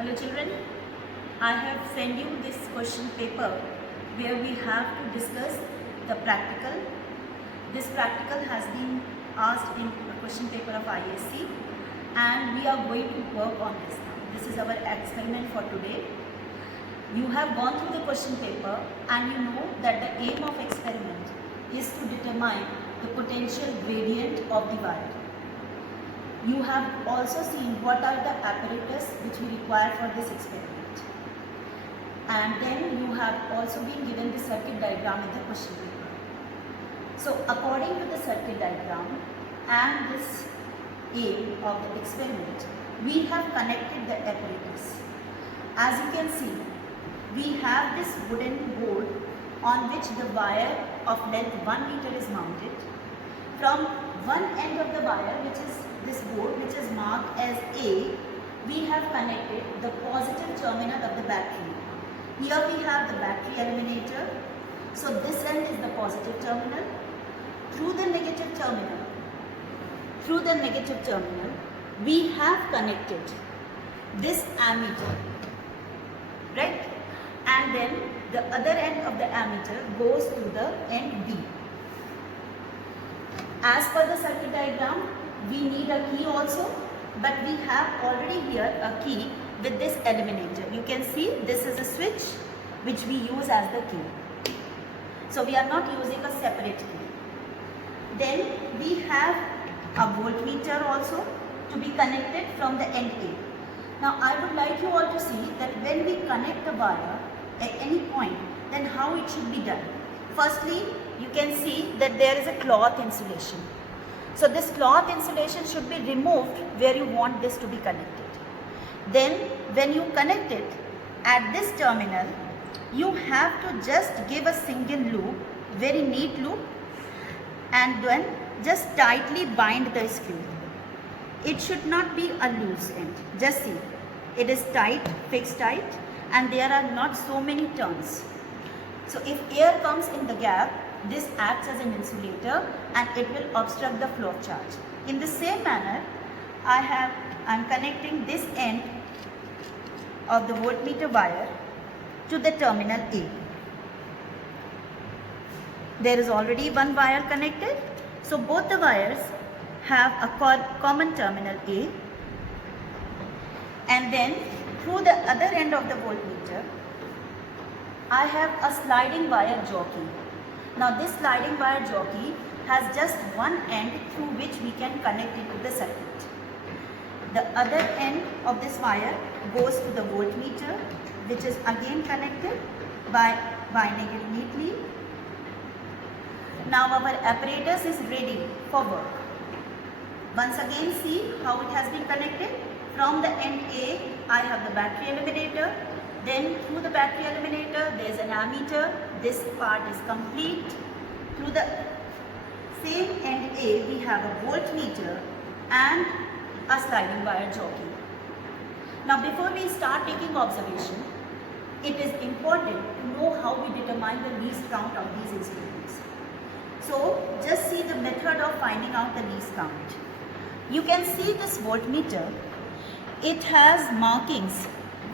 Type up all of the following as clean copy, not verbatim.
Hello children, I have sent you this question paper where we have to discuss the practical. This practical has been asked in a question paper of ISC and we are going to work on this now. This is our experiment for today. You have gone through the question paper and you know that the aim of experiment is to determine the potential gradient of the wire. You have also seen what are the apparatus which we require for this experiment. And then you have also been given the circuit diagram in the question paper. So according to the circuit diagram and this aim of the experiment, we have connected the apparatus. As you can see, we have this wooden board on which the wire of length 1 meter is mounted. From one end of the wire, which is this board, which is marked as A, we have connected the positive terminal of the battery. Here we have the battery eliminator. So this end is the positive terminal. Through the negative terminal, we have connected this ammeter, right? And then the other end of the ammeter goes to the end B. As per the circuit diagram, we need a key also, but we have already here a key with this eliminator. You can see this is a switch which we use as the key. So we are not using a separate key. Then we have a voltmeter also to be connected from the end A. Now I would like you all to see that when we connect the wire at any point, then how it should be done. Firstly, you can see that there is a cloth insulation. So this cloth insulation should be removed where you want this to be connected. Then when you connect it at this terminal, you have to just give a single loop, very neat loop, and then just tightly bind the screw. It should not be a loose end. Just see, it is tight, fixed tight, and there are not so many turns. So if air comes in the gap, this acts as an insulator and it will obstruct the flow of charge. In the same manner, I am connecting this end of the voltmeter wire to the terminal A. There is already one wire connected, so both the wires have a common terminal A, and then through the other end of the voltmeter, I have a sliding wire jockey. Now this sliding wire jockey has just one end through which we can connect it to the circuit. The other end of this wire goes to the voltmeter, which is again connected by binding it neatly. Now our apparatus is ready for work. Once again see how it has been connected. From the end A, I have the battery eliminator. Then through the battery eliminator, there is an ammeter. This part is complete. Through the same end A, we have a voltmeter and a sliding wire jockey. Now before we start taking observation, it is important to know how we determine the least count of these instruments. So just see the method of finding out the least count. You can see this voltmeter. It has markings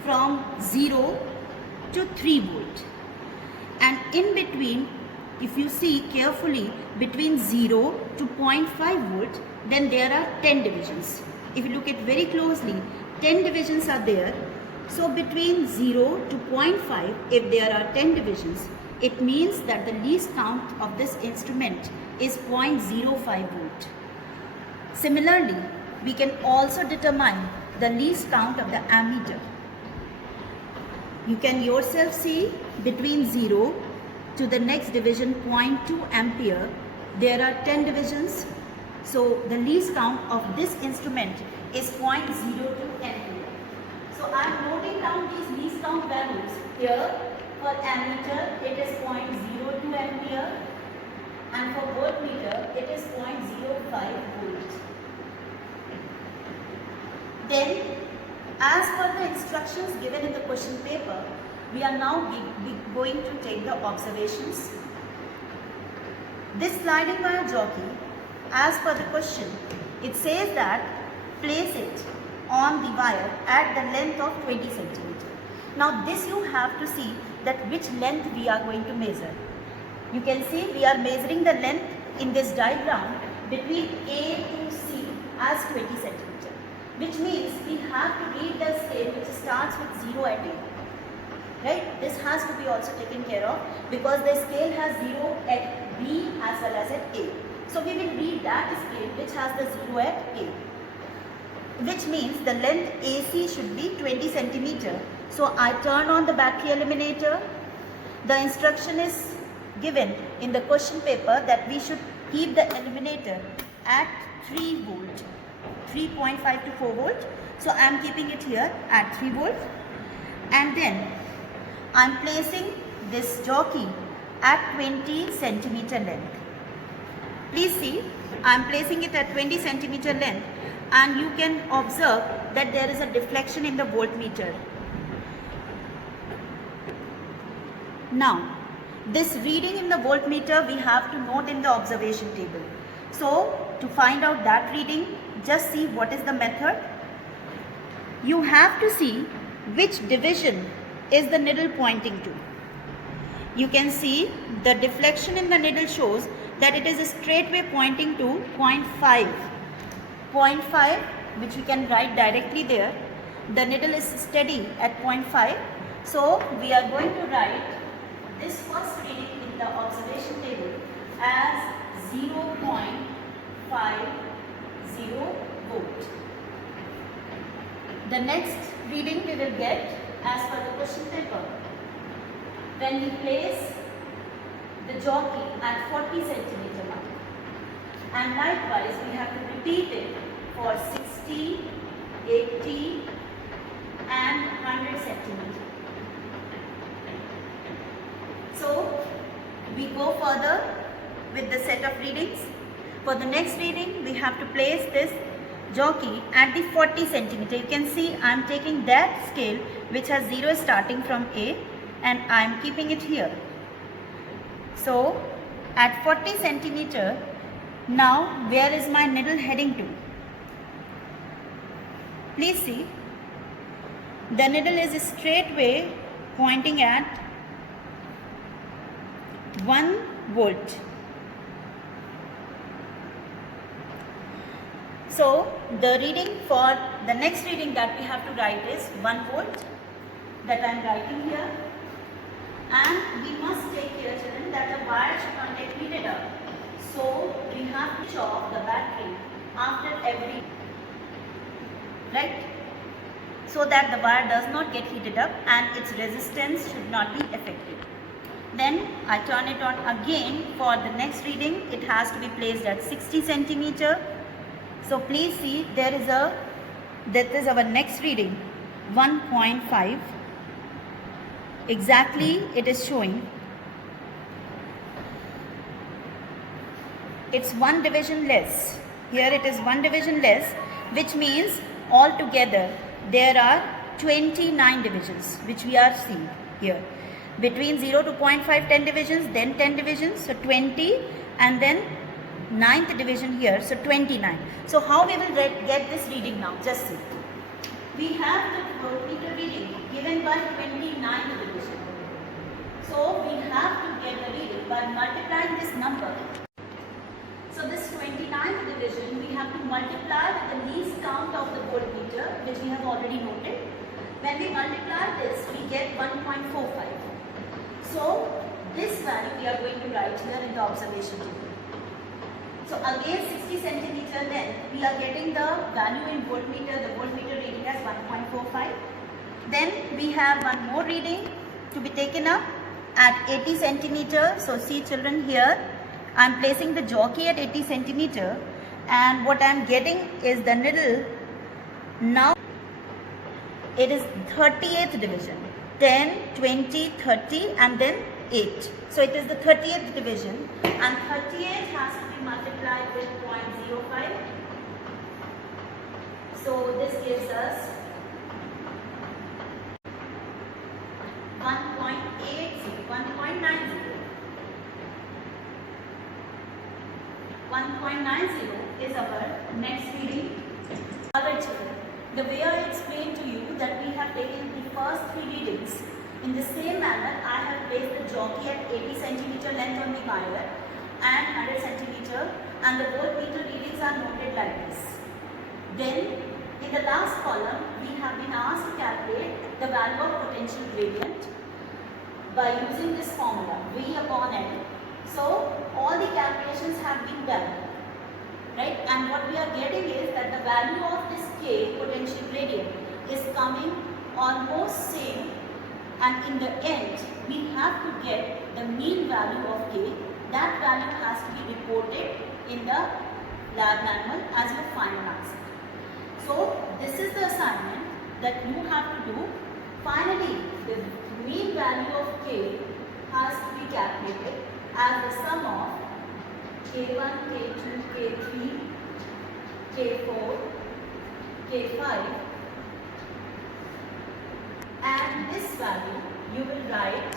from 0 to 3 volt, and in between, if you see carefully, between 0 to 0.5 volt, then there are 10 divisions. If you look at very closely, 10 divisions are there. So between 0 to 0.5, if there are 10 divisions, it means that the least count of this instrument is 0.05 volt. Similarly, we can also determine the least count of the ammeter. You can yourself see between 0 to the next division 0.2 ampere, there are 10 divisions. So the least count of this instrument is 0.02 ampere. So I am noting down these least count values. Here for ammeter it is 0.02 ampere and for voltmeter it is 0.05 volt. Then, as per the instructions given in the question paper, we are now going to take the observations. This sliding wire jockey, as per the question, it says that place it on the wire at the length of 20 centimeter. Now this you have to see that which length we are going to measure. You can see we are measuring the length in this diagram between A to C as 20 centimeter, which means we have to read the scale which starts with 0 at A. Right? This has to be also taken care of because the scale has 0 at B as well as at A. So we will read that scale which has the 0 at A, which means the length AC should be 20 centimeter. So I turn on the battery eliminator. The instruction is given in the question paper that we should keep the eliminator at 3 volt, 3.5 to 4 volt. So I am keeping it here at 3 volt, and then I am placing this jockey at 20 centimeter length. Please see, I am placing it at 20 centimeter length, and you can observe that there is a deflection in the voltmeter. Now, this reading in the voltmeter we have to note in the observation table. So, to find out that reading, just see what is the method. You have to see which division is the needle pointing to. You can see the deflection in the needle shows that it is straightway pointing to 0.5. 0.5, which we can write directly there. The needle is steady at 0.5. So, we are going to write this first reading in the observation table as 0.50 volt. The next reading we will get as per the question paper when we place the jockey at 40 centimeter mark. And likewise we have to repeat it for 60, 80 and 100 centimeter. So we go further with the set of readings. For the next reading we have to place this jockey at the 40 centimeter. You can see I am taking that scale which has 0 starting from A and I am keeping it here. So at 40 centimeter, now where is my needle heading to? Please see, the needle is straightway pointing at 1 volt. So the reading for the next reading that we have to write is 1 volt, that I am writing here. And we must take care, children, that the wire should not get heated up. So we have to switch off the battery after every, right? So that the wire does not get heated up and its resistance should not be affected. Then I turn it on again for the next reading. It has to be placed at 60 centimeter. So please see, that is our next reading, 1.5. Exactly it is showing. It's 1 division less. Here it is 1 division less, which means altogether there are 29 divisions which we are seeing here. Between 0 to 0.5, 10 divisions, then 10 divisions, so 20, and then 9th division here, so 29. So how we will get this reading now? Just see. We have the voltmeter reading given by 29th division. So we have to get the reading by multiplying this number. So this 29th division we have to multiply with the least count of the voltmeter, which we have already noted. When we multiply this, we get 1.45. So this value we are going to write here in the observation table. So again 60 centimeter length, we are getting the value in voltmeter, the voltmeter reading as 1.45. Then we have one more reading to be taken up at 80 centimeter. So see children, here I am placing the jockey at 80 centimeter and what I am getting is the needle. Now it is 38th division, 10, 20, 30 and then 8. So it is the 38th division and 38 has to be multiplied with 0.05. So this gives us 1.80, 1.90. 1.90 is our next reading. Alright children, the way I explained to you that we have taken the first 3 readings, in the same manner I have placed the jockey at 80 centimeter length on the wire and 100 centimeter, and the voltmeter readings are noted like this. Then in the last column we have been asked to calculate the value of potential gradient by using this formula V upon L. So all the calculations have been done, right? And what we are getting is that the value of this K potential gradient is coming almost same, and in the end we have to get the mean value of K. That value has to be reported in the lab manual as your final answer. So this is the assignment that you have to do. Finally, the mean value of K has to be calculated as the sum of K1, K2, K3, K4, K5, and this value you will write.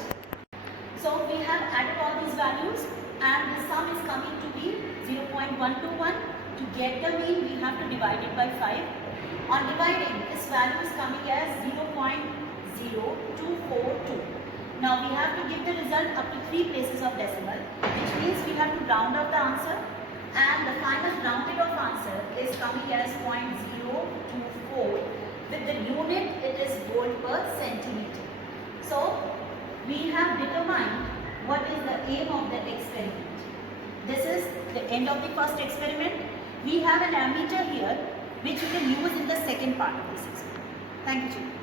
So we have added all these values and the sum is coming to be 0.121. To get the mean we have to divide it by 5. On dividing, this value is coming as 0.0242. Now we have to give the result up to 3 places of decimal, which means we have to round up the answer, and the final rounded off answer is coming as 0.024. With the unit it is volt per centimeter. So we have determined what is the aim of that experiment. This is the end of the first experiment. We have an ammeter here which you can use in the second part of this experiment. Thank you, children.